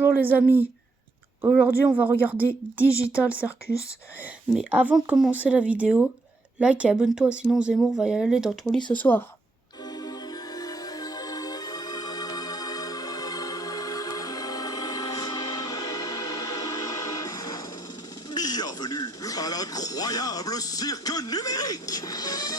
Bonjour les amis, aujourd'hui on va regarder Digital Circus, mais avant de commencer la vidéo, like et abonne-toi sinon Zemmour va y aller dans ton lit ce soir. Bienvenue à l'incroyable cirque numérique.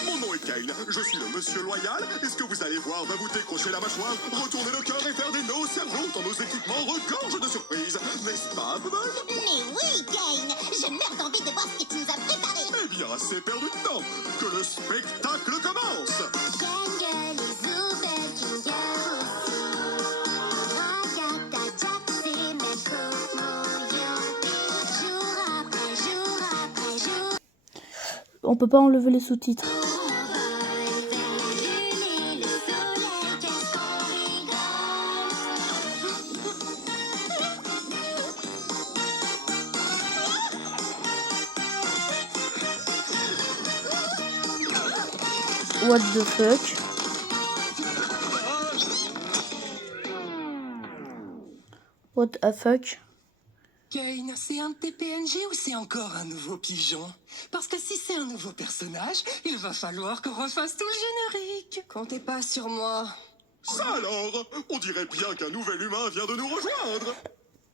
Mon nom est Kane, je suis le monsieur loyal, et ce que vous allez voir va vous décrocher la mâchoire, retourner le cœur et faire des nœuds au cerveau quand nos équipements regorgent de surprises. N'est-ce pas, Bubble? Mais oui, Kane, je meurs d'envie de voir ce que tu nous as préparé. Eh bien, assez perdu de temps, que le spectacle commence. Jungle et Zoubel, Kinga aussi. Ragata, Jax et même Komoyo. Jour après jour après jour. On peut pas enlever les sous-titres. What the fuck? What the fuck? Kane, c'est un de tes PNG ou c'est encore un nouveau pigeon? Parce que si c'est un nouveau personnage, il va falloir qu'on refasse tout le générique. Comptez pas sur moi. Ça alors, on dirait bien qu'un nouvel humain vient de nous rejoindre.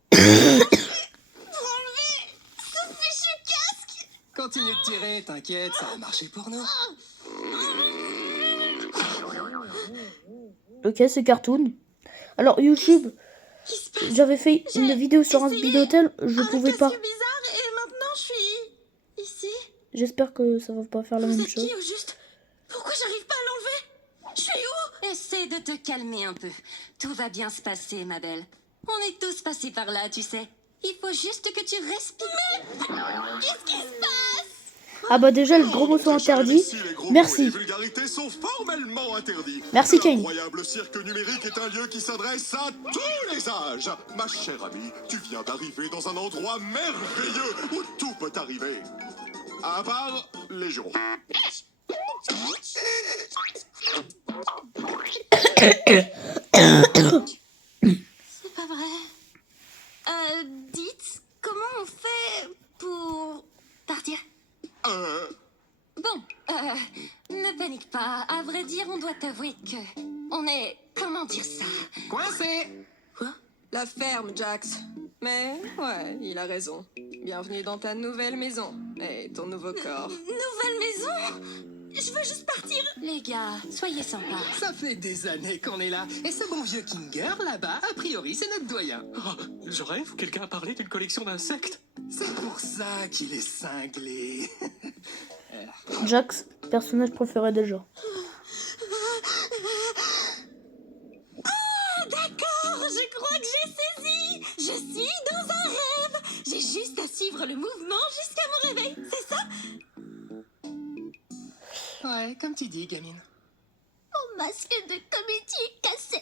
Pour enlever ce fichu casque. Continue de tirer, t'inquiète, ça va marcher pour nous. Ok, c'est cartoon. Alors YouTube, j'avais fait une vidéo sur un speed hotel, je pouvais pas. C'est bizarre et maintenant je suis ici. J'espère que ça va pas faire la Vous même êtes chose. qui au juste? Pourquoi j'arrive pas à l'enlever? Je suis où? Essaie de te calmer un peu. Tout va bien se passer, ma belle. On est tous passés par là, tu sais. Il faut juste que tu respires. Qu'est-ce qui se passe? Ah bah déjà les gros mots sont interdits. Merci. Les vulgarités sont formellement interdits. Merci, Kane. L'incroyable cirque numérique est un lieu qui s'adresse à tous les âges. Ma chère amie, tu viens d'arriver dans un endroit merveilleux où tout peut arriver. À part les jurons. C'est pas vrai. Dites, comment on fait pour partir? Bon, ne panique pas. À vrai dire, on doit t'avouer que on est... Comment dire ça? Coincé! Quoi? La ferme, Jax. Mais, ouais, il a raison. Bienvenue dans ta nouvelle maison et ton nouveau corps. Nouvelle maison? Je veux juste partir. Les gars, soyez sympas. Ça fait des années qu'on est là, et ce bon vieux Kinger, là-bas, a priori, c'est notre doyen. Je rêve ou quelqu'un a parlé d'une collection d'insectes. C'est pour ça qu'il est cinglé. Jax, personnage préféré déjà. D'accord, je crois que j'ai saisi. Je suis dans un rêve. J'ai juste à suivre le mouvement jusqu'à mon réveil. C'est ça? Ouais, comme tu dis, gamine. Mon masque de comédie est cassé.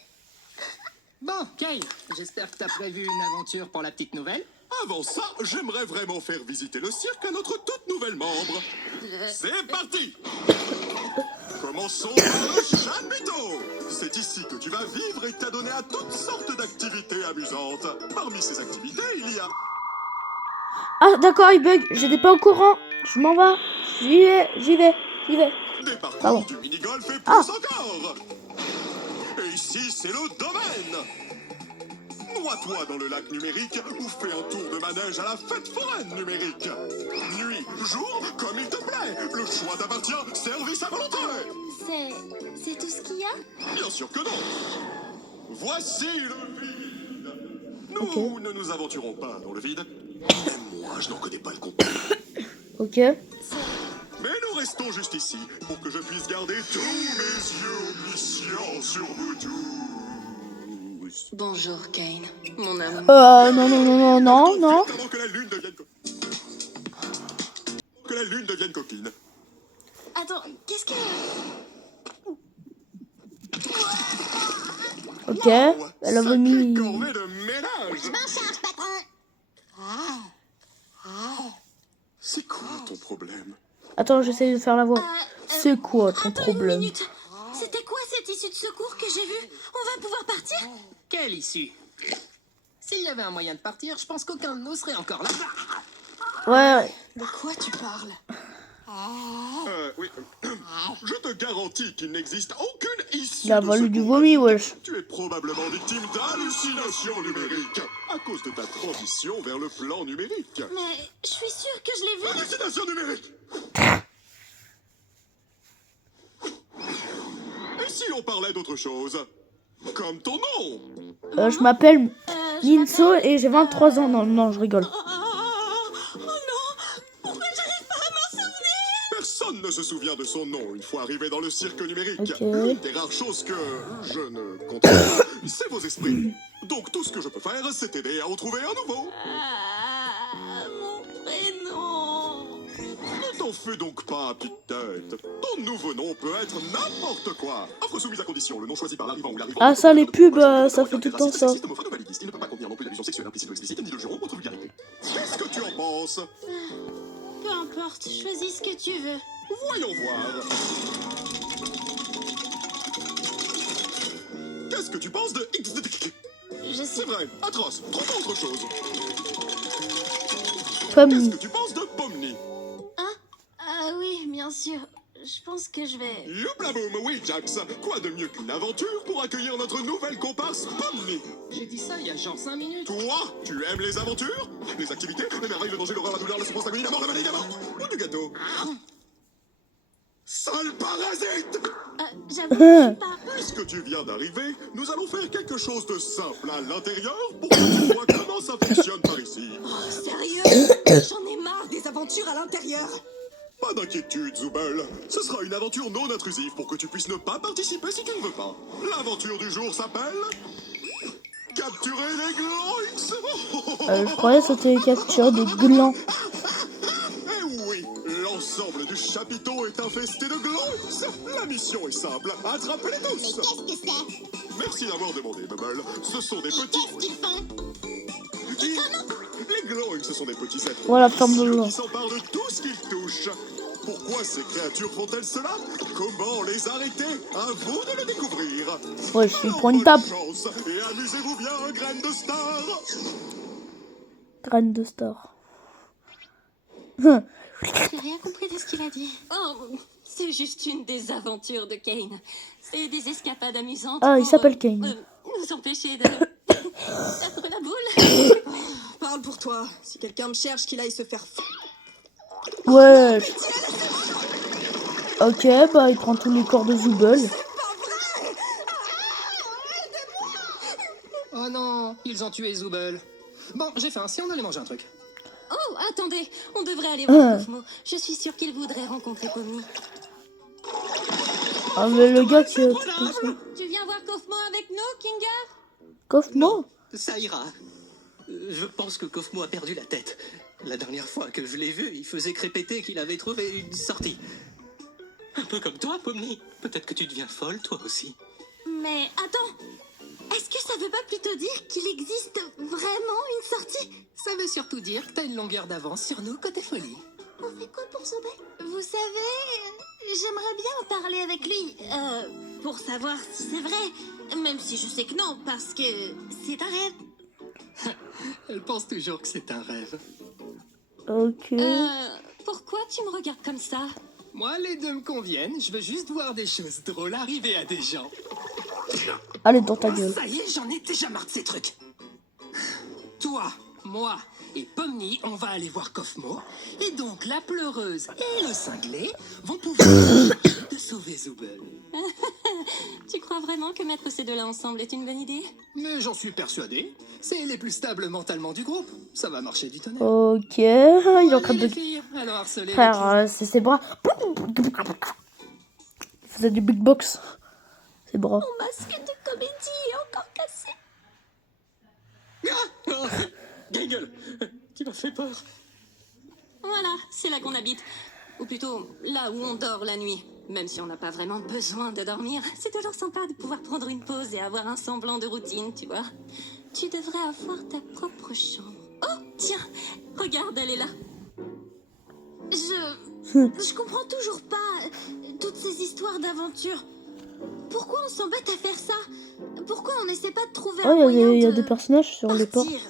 Bon, Kane, j'espère que t'as prévu une aventure pour la petite nouvelle. Avant ça, j'aimerais vraiment faire visiter le cirque à notre toute nouvelle membre. C'est parti! Commençons par le chapiteau. C'est ici que tu vas vivre et t'adonner à toutes sortes d'activités amusantes. Parmi ces activités, il y a... Ah d'accord, il bug, j'étais pas au courant. Je m'en vais. J'y vais. Des parcours Pardon. du mini-golf et plus Ah. encore. Et ici, c'est le domaine. Noie-toi dans le lac numérique ou fais un tour de manège à la fête foraine numérique. Nuit, jour, comme il te plaît. Le choix t'appartient, service à volonté. C'est tout ce qu'il y a? Bien sûr que non. Voici le vide. Nous Ok. ne nous aventurons pas dans le vide. Même moi, je n'en connais pas le contenu. Ok. Mais nous restons juste ici pour que je puisse garder tous mes yeux omniscients sur vous tous. Bonjour, Kane. Mon amour. Non. Avant que la lune devienne que la lune devienne coquine. Attends, qu'est-ce que... Ok. Elle a vomi. Sacrée corvée de ménage. m'en charge, patron. C'est quoi ton problème? Attends, j'essaie de faire la voix. C'est quoi ton Attends problème? une minute. C'était quoi cette issue de secours que j'ai vue? On va pouvoir partir? Quelle issue? Si S'il y avait un moyen de partir, je pense qu'aucun de nous serait encore là. Ouais. De quoi tu parles? Oui. Je te garantis qu'il n'existe aucune issue. Il a de valu ce du combat. vomi, wesh. Tu es probablement victime d'hallucinations numériques à cause de ta transition vers le plan numérique. Mais je suis sûre que je l'ai vu. Hallucination numérique. Et si on parlait d'autre chose? Comme ton nom. Je m'appelle Je Ninso et j'ai 23 ans. Non, non, je rigole. Oh non! Pourquoi j'arrive pas à m'en souvenir? Personne ne se souvient de son nom une fois arrivé dans le cirque numérique. Ok. Une des rares choses que je ne contrôle pas, c'est vos esprits. Donc tout ce que je peux faire, c'est t'aider à en trouver un nouveau. Mon prénom! Ne t'en fais donc pas, petite tête. Ton nouveau nom peut être n'importe quoi. Offre soumise à condition, le nom choisi par l'arrivant ou l'arrivant. Ah, ça, les pubs, ça fait tout le temps ça. Il ne peut pas contenir non plus d'allusion sexuelle implicite ou explicite, ni de juron ou autre vulgarité. Qu'est-ce que tu en penses? Peu importe, choisis ce que tu veux. Voyons voir. Qu'est-ce que tu penses de X? Je C'est sais. vrai, atroce. Trouve autre chose. Qu'est-ce Pomni. que tu penses de Pomni? Ah oui, bien sûr. Je pense que je vais... Youpla boum, oui, Jax. Quoi de mieux qu'une aventure pour accueillir notre nouvelle comparse Pomni? J'ai dit ça il y a genre 5 minutes. Toi, tu aimes les aventures? Les activités? Les merveilles, le danger, l'horreur, la douleur, la souffrance, l'agonie, la mort, la maladie, la mort? Ou du gâteau? Sale parasite! J'avoue que je suis pas... Puisque tu viens d'arriver, nous allons faire quelque chose de simple à l'intérieur pour que tu vois comment ça fonctionne par ici. Sérieux? J'en ai marre des aventures à l'intérieur. Pas d'inquiétude, Zoubel. Ce sera une aventure non intrusive pour que tu puisses ne pas participer si tu ne veux pas. L'aventure du jour s'appelle... Capturer les Gloinx. Je croyais que c'était capturer des glands. Eh oui, l'ensemble du chapiteau est infesté de Gloinx. La mission est simple, attrapez-les tous. Mais qu'est-ce que c'est? Merci d'avoir demandé, Bubble. Ce sont des petits... Qu'est-ce qu'ils font? Les Gloinx, ce sont des petits êtres Voilà, ferme le lot. qui s'emparent de tout ce qu'ils touchent. Pourquoi ces créatures font-elles cela? Comment les arrêter? À vous de le découvrir. Ouais, je suis pour une table. Bonne chance et amusez-vous bien, graine de star. Graine de star. J'ai rien compris de ce qu'il a dit. Oh, c'est juste une des aventures de Kane. C'est des escapades amusantes. Ah, il pour, s'appelle Kane. nous empêcher de perdre la boule. Parle pour toi. Si quelqu'un me cherche, qu'il aille se faire... Ouais. Ok, bah il prend tous les corps de Zoubel. Oh non, ils ont tué Zoubel. Bon, j'ai faim, si on allait manger un truc. Oh, attendez, on devrait aller voir Cosmo. Je suis sûre qu'il voudrait rencontrer Pomni. Ah, mais le gars qui a... Tu viens voir Cosmo avec nous, Kinga? Kaufman. Ça ira. Je pense que Kofmo a perdu la tête. La dernière fois que je l'ai vu, il faisait crépéter qu'il avait trouvé une sortie. Un peu comme toi, Pomni. Peut-être que tu deviens folle, toi aussi. Mais attends, est-ce que ça veut pas plutôt dire qu'il existe vraiment une sortie? Ça veut surtout dire que t'as une longueur d'avance sur nous côté folie. On fait quoi pour sauver? Vous savez, j'aimerais bien en parler avec lui. Pour savoir si c'est vrai. Même si je sais que non, parce que c'est un rêve. Elle pense toujours que c'est un rêve. Ok. Pourquoi tu me regardes comme ça? Moi, les deux me conviennent. Je veux juste voir des choses drôles arriver à des gens. Allez, dans ta gueule. Ça y est, j'en ai déjà marre de ces trucs. Toi, moi et Pomni, on va aller voir Kofmo. Et donc, la pleureuse et le cinglé vont pouvoir de sauver Zoubel. Tu crois vraiment que mettre ces deux-là ensemble est une bonne idée? Mais j'en suis persuadé. C'est les plus stables mentalement du groupe. Ça va marcher du tonnerre. Ok. Il est en train Allez, de... les filles, alors harcelez les Frère, c'est ses bras. Il faisait du big box. Ses bras. Mon masque de comédie est encore cassé. Oh, Giggle, tu m'as fait peur. Voilà, c'est là qu'on habite. Ou plutôt, là où on dort la nuit. Même si on n'a pas vraiment besoin de dormir, c'est toujours sympa de pouvoir prendre une pause et avoir un semblant de routine, tu vois. Tu devrais avoir ta propre chambre. Oh, tiens, regarde, elle est là. Je comprends toujours pas toutes ces histoires d'aventure. Pourquoi on s'embête à faire ça? Pourquoi on n'essaie pas de trouver un Oh, moyen il y a de des personnages sur les portes. partir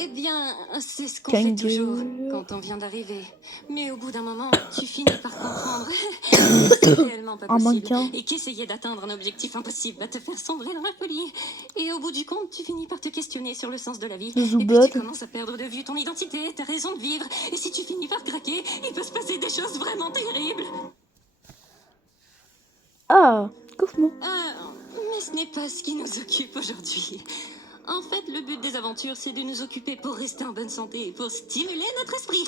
Eh bien, c'est ce qu'on Kangaroo. fait toujours quand on vient d'arriver. Mais au bout d'un moment, tu finis par comprendre que c'est réellement pas Un possible. mannequin. Et qu'essayer d'atteindre un objectif impossible va te faire sombrer dans la folie. Et au bout du compte, tu finis par te questionner sur le sens de la vie. Le Et puis Zoubot. tu commences à perdre de vue ton identité, ta raison de vivre. Et si tu finis par craquer, il peut se passer des choses vraiment terribles. Ah, Kaufmo. Mais ce n'est pas ce qui nous occupe aujourd'hui. En fait, le but des aventures, c'est de nous occuper pour rester en bonne santé et pour stimuler notre esprit.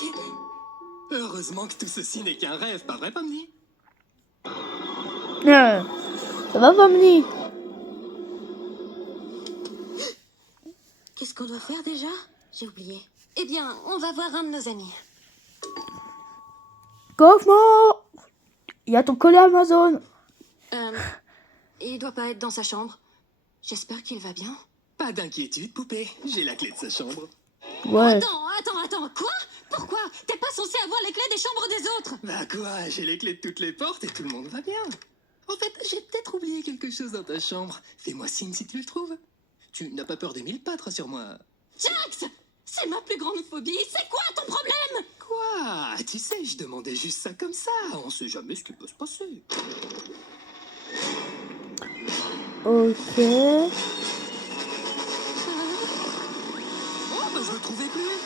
Heureusement que tout ceci n'est qu'un rêve, pas vrai, Pomni? Ça va, Pomni? Qu'est-ce qu'on doit faire déjà? J'ai oublié. Eh bien, on va voir un de nos amis. Kaufmo! Il y a ton colis Amazon. Il doit pas être dans sa chambre. J'espère qu'il va bien. Pas d'inquiétude, poupée. J'ai la clé de sa chambre. Ouais. Attends, quoi? Pourquoi? T'es pas censé avoir les clés des chambres des autres? Bah quoi, j'ai les clés de toutes les portes et tout le monde va bien. En fait, j'ai peut-être oublié quelque chose dans ta chambre. Fais-moi signe si tu le trouves. Tu n'as pas peur des 1000 pattes, rassure-moi. Jax! C'est ma plus grande phobie. C'est quoi ton problème? Quoi? Tu sais, je demandais juste ça comme ça. On sait jamais ce qui peut se passer. Ok. Oh, bah je le trouvais plus.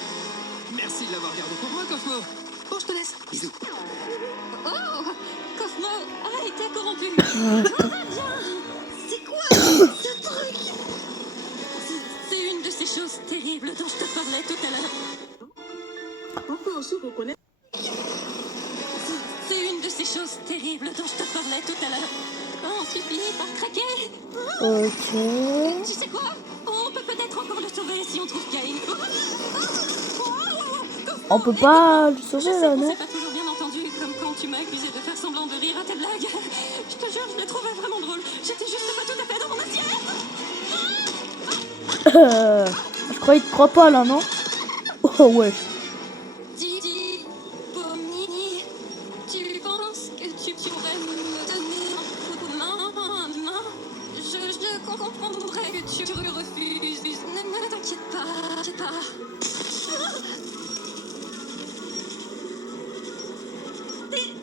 Merci de l'avoir gardé pour moi, Cosmo. Bon, je te laisse. Bisous. Oh! Cosmo a été corrompu. Tout va bien. C'est quoi ce truc? C'est une de ces choses terribles dont je te parlais tout à l'heure. On peut aussi reconnaître. C'est une de ces choses terribles dont je te parlais tout à l'heure. Quand tu finis par craquer. Ok. Tu sais quoi? On peut peut-être encore le sauver si on trouve Cain. On peut pas le Je sauver sais là, qu'on non? s'est pas toujours bien entendu, comme quand tu m'as accusé de faire semblant de rire à tes blagues. Je te jure, je les trouvais vraiment drôles. J'étais juste pas tout à fait dans mon assiette. Je croyais que tu crois pas là, non? Oh ouais. Didi, Pomni, tu penses que tu pourrais me donner un coup de main? Je comprendrais que tu refuses. Ne t'inquiète pas.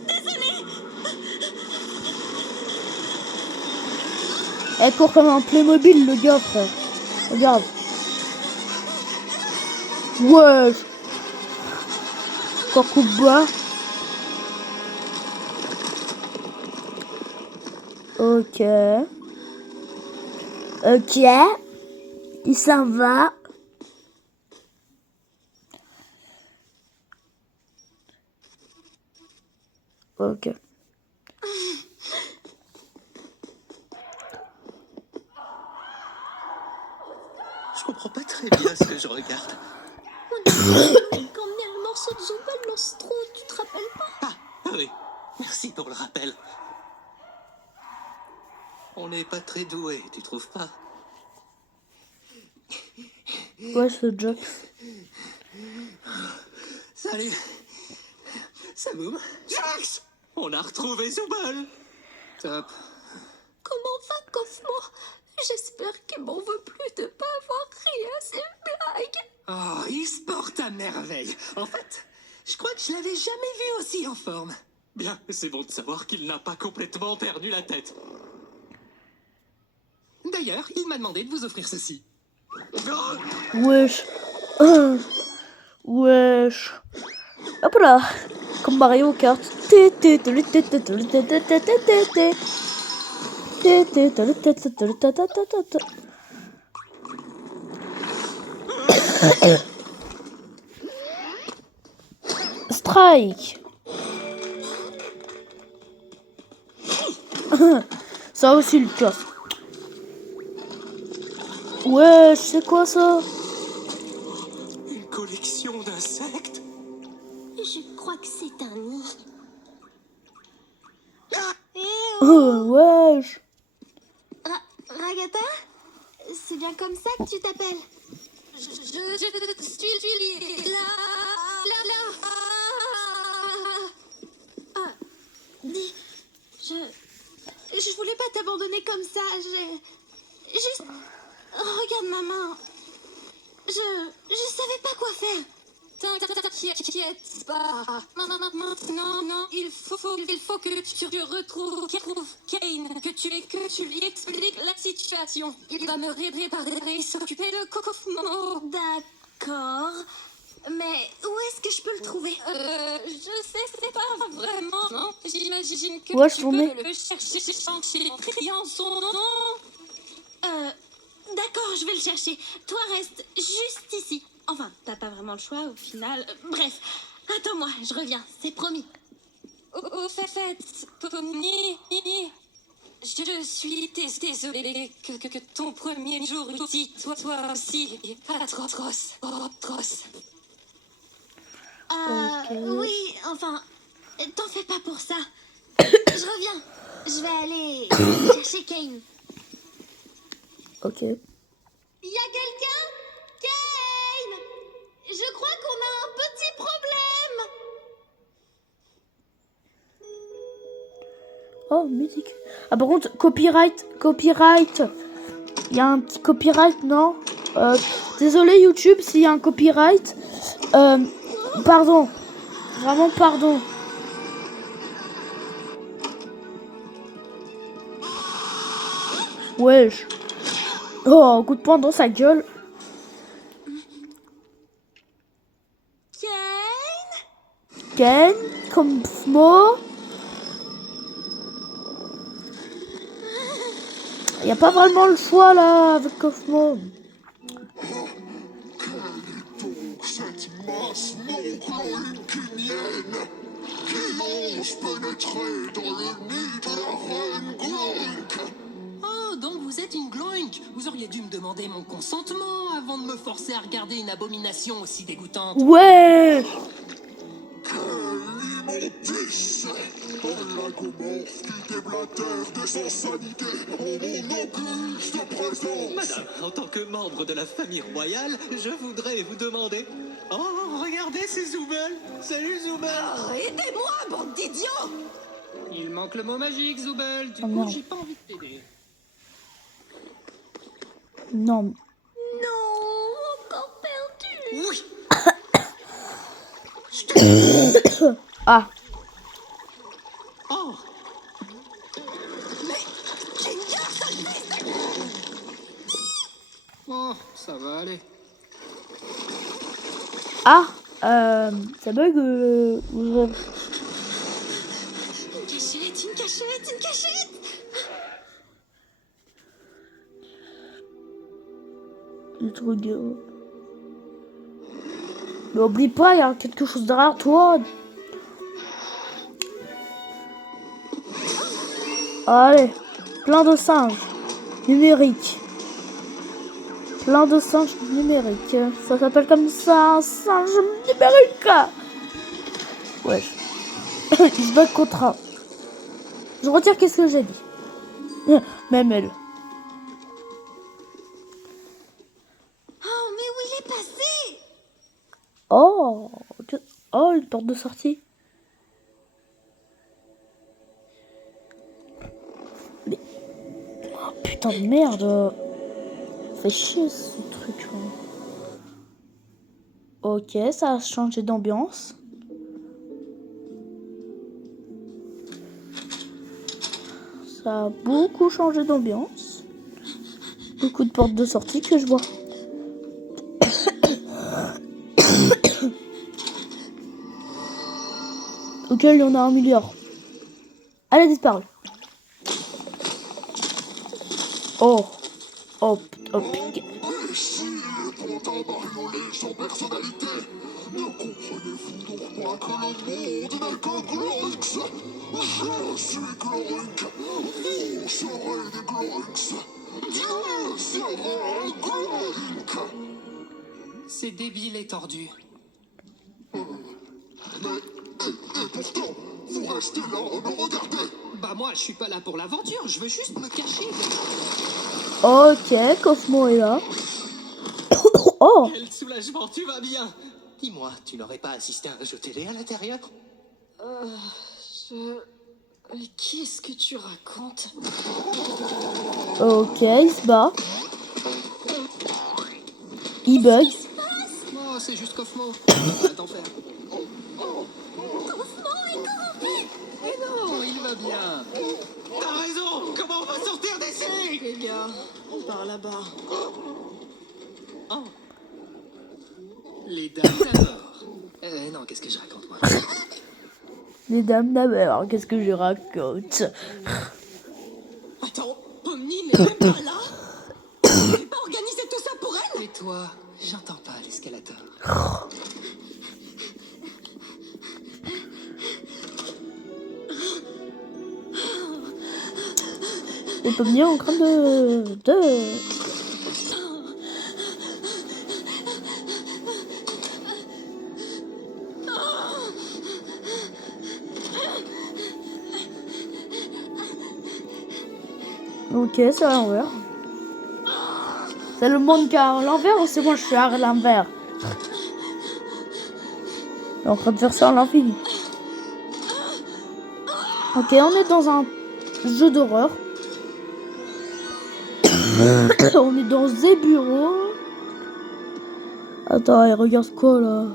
Désolée. Elle court comme un Playmobil, le gars, frère. Regarde. Ouais. Encore coup de bois. Ok. Il s'en va. Ok. Je comprends pas très bien ce que je regarde. Quand on a un morceau de Zumba Nostro, tu te rappelles pas? Ah, oui. Merci pour le rappel. On n'est pas très doués, tu trouves pas? Ouais, ce job. Salut. Saboum. Jax! On a retrouvé Zoubal. Top. Comment va, Cosmo? J'espère qu'il m'en veut plus de pas avoir ri à ses blagues. Oh, il se porte à merveille. En fait, je crois que je l'avais jamais vu aussi en forme. Bien, c'est bon de savoir qu'il n'a pas complètement perdu la tête. D'ailleurs, il m'a demandé de vous offrir ceci. Wesh. Wesh. Hop là. Comme Mario Kart. Strike. Ça aussi le casse. Ouais, c'est quoi ça? Une collection d'insectes? Je crois que c'est un nid. Wesh. Ragata? C'est bien comme ça que tu t'appelles? Je suis là. Dis, je voulais pas t'abandonner comme ça, juste... Regarde ma main. Je savais faire. T'inquiète pas. Non, il faut que tu retrouves Kane, que tu lui expliques la situation. Il va me réparer et s'occuper de Kofmo. D'accord. Mais où est-ce que je peux le trouver? Je sais, c'est pas vraiment, non. J'imagine que Ouais, je tu tournais. peux le chercher en criant son nom. D'accord, je vais le chercher. Toi, reste juste ici. Enfin, t'as pas vraiment le choix au final. Bref, attends-moi, je reviens, c'est promis. Au fait, Pomni, je suis désolée que ton premier jour ici, toi aussi, atroce. Oui, enfin, t'en fais pas pour ça. Je reviens. Je vais aller chercher Kane. Ok. Y a quelqu'un? Kane! Je crois qu'on a un petit problème. Oh, musique. Ah, par contre, copyright. Il y a un petit copyright, non? Désolé YouTube s'il y a un copyright. Pardon. Vraiment pardon. Wesh. Oh, un coup de poing dans sa gueule. Kane? Ken, comme Fmo. Il n'y a pas vraiment le choix là avec Kofmo. Cette masse non-chloricinienne qui ose pénétrer dans le nid de la reine Glonk. Oh, donc vous êtes une Gloink. Vous auriez dû me demander mon consentement avant de me forcer à regarder une abomination aussi dégoûtante. Ouais. Quelle immondice! Un lagomorphe qui déblatère des insanités en mon auguste présence! Madame, en tant que membre de la famille royale, je voudrais vous demander... Oh, regardez, c'est Zoubel. Salut, Zoubel. Aidez-moi, bande d'idiots! Il manque le mot magique, Zoubel. Du Oh, coup, merde. j'ai pas envie de t'aider. Non. Non, encore perdu. Oui. Ah. Oh, Oh, ça va aller. Ah. Ça bug. Une cachette. Le truc. Mais oublie pas, il y a quelque chose derrière toi. Allez, plein de singes numériques. Plein de singes numériques. Ça s'appelle comme ça, un singe numérique. Ouais. Il se bat contre un. Je retire qu'est-ce que j'ai dit. Même elle. Oh, mais où il est passé? Oh, oh, une porte de sortie. Mais... Oh, putain de merde. Fait chier ce truc. Ok, ça a changé d'ambiance. Ça a beaucoup changé d'ambiance. Beaucoup de portes de sortie que je vois. Ok, il y en a 1 milliard. Elle a disparu. Oh. Oh, pique. Imbécile et bariolé sans personnalité! Ne comprenez-vous donc pas que le monde n'est que Glonks? Je suis Glonk! Vous serez des Glonks! Dieu sera un Glonk! C'est débile et tordu. Et pourtant, vous restez là à me regarder! Bah moi, je suis pas là pour l'aventure. Je veux juste me cacher. Ok, Cosmo est là. Oh. quel soulagement, tu vas bien. Dis-moi, tu n'aurais pas assisté à un jeu télé à l'intérieur? Qu'est-ce que tu racontes? Ok, il se bat. Il bug. Oh, c'est juste Kaufmo. On va pas t'en faire. Mais non, il va bien. T'as raison. Comment on va sortir d'ici? Les gars, par là-bas. Oh. Les dames d'abord. Non, qu'est-ce que je raconte, moi? Les dames d'abord, qu'est-ce que je raconte? Attends, Pomni n'est même pas là. J'ai pas organisé tout ça pour elle. Et toi, j'entends pas l'escalator. Les pommiers en train de... Ok, c'est à l'envers. C'est le monde qui est à l'envers ou c'est moi je suis à l'envers? On est en train de faire ça à l'infini. Ok, on est dans un jeu d'horreur. On est dans des bureaux. Attends, elle regarde quoi là?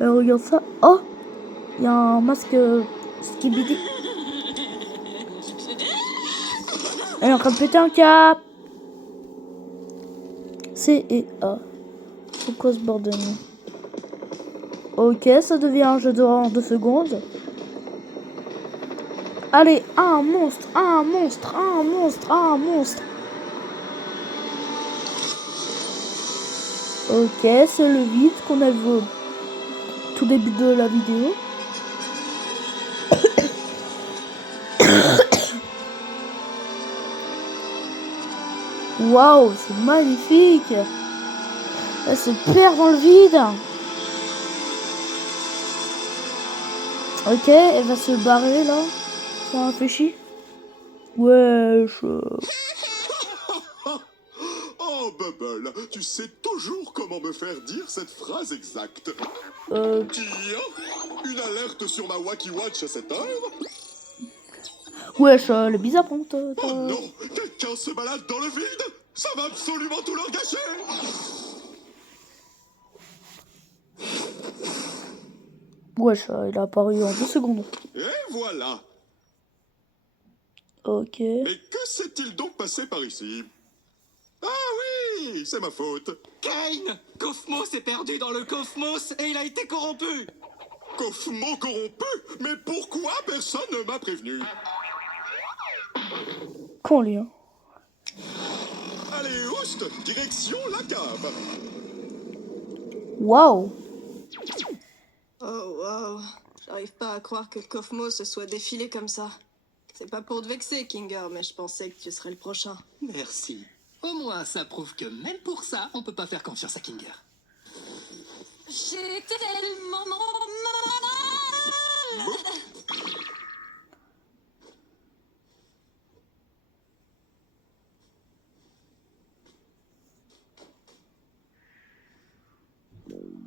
Elle regarde ça. Oh! Il y a un masque skibidi. Elle est en train de péter un cap. C et A. C'est quoi ce bordel? Ok, ça devient un jeu d'horreur en 2 secondes. Allez, un monstre, un monstre, un monstre, un monstre. Ok, c'est le vide qu'on a vu au tout début de la vidéo. Waouh, c'est magnifique. Elle se perd dans le vide. Ok, elle va se barrer là. Ça réfléchit. Wesh. Oh, Bubble, tu sais toujours comment me faire dire cette phrase exacte. Tiens, une alerte sur ma Wacky Watch à cette heure. Wesh, le bizarre ponte. Oh non, quelqu'un se balade dans le vide. Ça va absolument tout leur gâcher. Wesh, il a apparu en 2 secondes. Et voilà. Ok. Mais que s'est-il donc passé par ici? Ah oui, c'est ma faute. Kane! Kaufmo s'est perdu dans le Kaufmos et il a été corrompu! Kaufmo corrompu? Mais pourquoi personne ne m'a prévenu? Con lui, hein. Allez, oust, direction la cave. Waouh. Oh wow, j'arrive pas à croire que Kaufmo se soit défilé comme ça. C'est pas pour te vexer, Kinger, mais je pensais que tu serais le prochain. Merci. Au moins, ça prouve que même pour ça, on peut pas faire confiance à Kinger. J'ai tellement mal.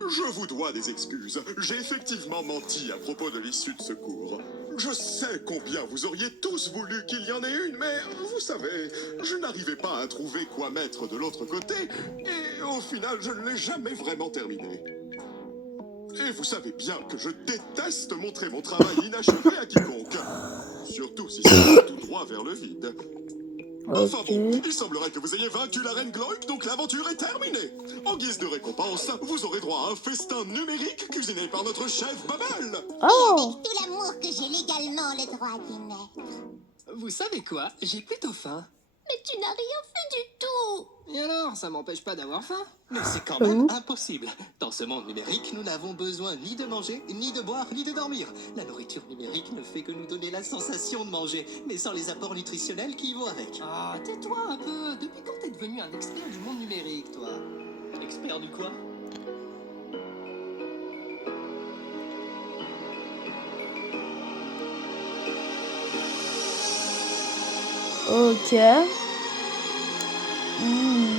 Je vous dois des excuses. J'ai effectivement menti à propos de l'issue de secours. Je sais combien vous auriez tous voulu qu'il y en ait une, mais vous savez, je n'arrivais pas à trouver quoi mettre de l'autre côté, et au final, je ne l'ai jamais vraiment terminé. Et vous savez bien que je déteste montrer mon travail inachevé à quiconque. Surtout si c'est tout droit vers le vide. Enfin Ok. bon, il semblerait que vous ayez vaincu la reine Gloik, donc l'aventure est terminée. En guise de récompense, vous aurez droit à un festin numérique cuisiné par notre chef Bubble. Oh. Tout l'amour que j'ai légalement le droit d'y mettre. Vous savez quoi? J'ai plutôt faim. Mais tu n'as rien fait du tout. Et alors, ça m'empêche pas d'avoir faim? Mais c'est quand même impossible. Dans ce monde numérique, nous n'avons besoin ni de manger, ni de boire, ni de dormir. La nourriture numérique ne fait que nous donner la sensation de manger, mais sans les apports nutritionnels qui y vont avec. Ah, tais-toi un peu. Depuis quand t'es devenu un expert du monde numérique, toi? Expert du quoi? Ok.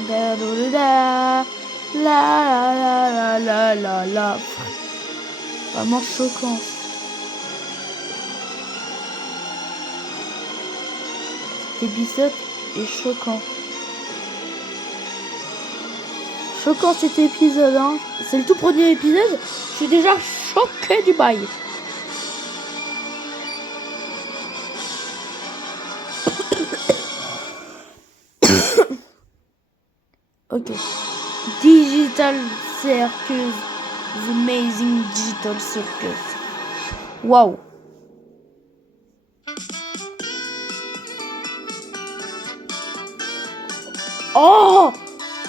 Da, da, da, la la la la la la. Vraiment choquant. Cet épisode est choquant. choquant cet épisode, hein. C'est le tout premier épisode. Je suis déjà choqué du bail. Ok. Digital Circus. The Amazing Digital Circus. Waouh. Oh,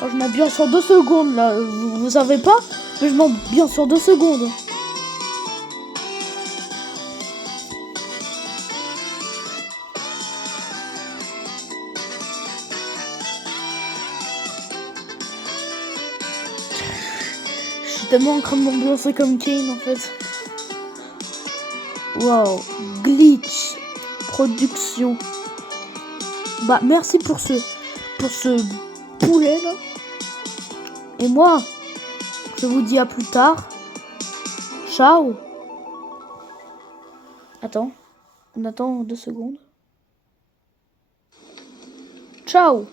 je m'ambiance en 2 secondes là. Vous savez pas, mais je m'ambiance en 2 secondes. Je suis tellement en train de m'ambiancer comme Kane en fait. Wow, glitch, production. Bah merci pour ce poulet là. Et moi, je vous dis à plus tard. Ciao. Attends, on attend 2 secondes. Ciao.